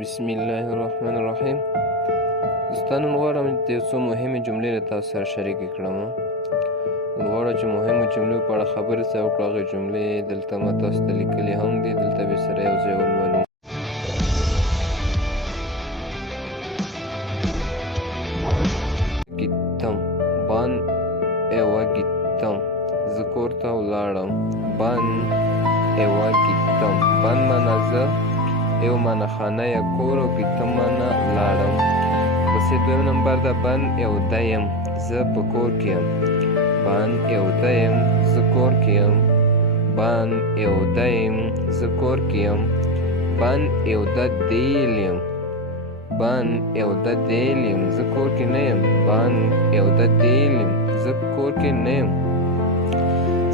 بسم الله الرحمن الرحیم. دوستانو غواړم چې یو څو مهمې جملې له تاسو سره شریکې کړم. غواړم چې مهمو جملو په اړه خبرې سره وکړو. هغې جملې دلته ما تاسو ته لیکلي هم دي، دلته به سره یو ځای ولولو. گیتم بان ایوه گیتم زه کور ته ولاړم. بان ایوه گیتم، بان معنا زه، ایو معنا خانه یا کور، او گیتم معنا لاړم. پسې دویم نمبر ده بان ایوده یم، زه په کور کې یم. بان ایوده یم، زه کور کې یم. بان ایوده یم، زه کور کې یم. بان ایوده دیل یم، بان ایوده دیل یم، زه کور کې نه یم. بان ایوده دیل یم، زه کور کې نه یم.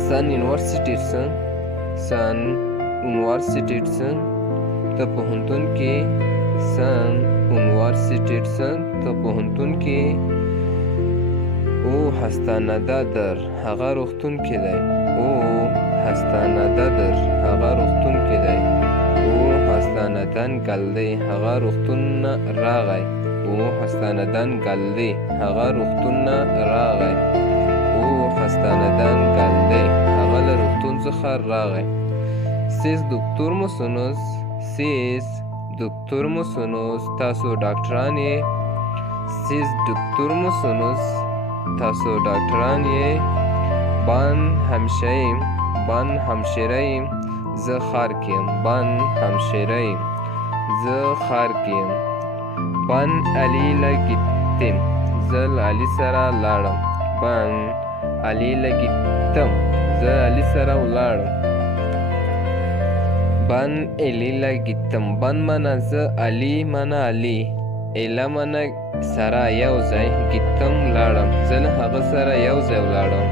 سن یونیورسټیټسن، سن یونیورسټیټسن، ته پوهنتون کې. سن یونیورسټیټسن، ته پوهنتون کې. او هستانده در، هغه روغتون کې دی. او هستانده در، هغه روغتون کې دی. او هستاندن گلدی، هغه روغتون نه راغی. او هستاندن گلدی، هغه روغتون نه راغی. او هستاندن گلدی، هغه له روغتون څخه راغی. Siz doktor musunuz? Siz doktor musunuz? تاسو ډاکټران یې. Siz doktor musunuz? تاسو ډاکټران یې. بان همشه یم، بان همشیره یم، زه ښار کې یم. بان همشیره یم، زه ښار کې یم. بان علي له گیتم، زه له علي سره لاړم. بان علي له گیتم، زه علي سره ولاړم. بان الی له گیتم، بان معنا زه، علي معنا علي، اله معنا سره یو ځای، گیتم لاړم، زه له هغه سره یو ځای ولاړم.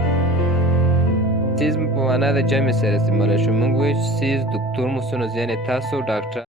سیز په معنا د جمع سره استعماله شو. موږ وایو چې سیز دکتور musunuz، یعنې تاسو ډاکټر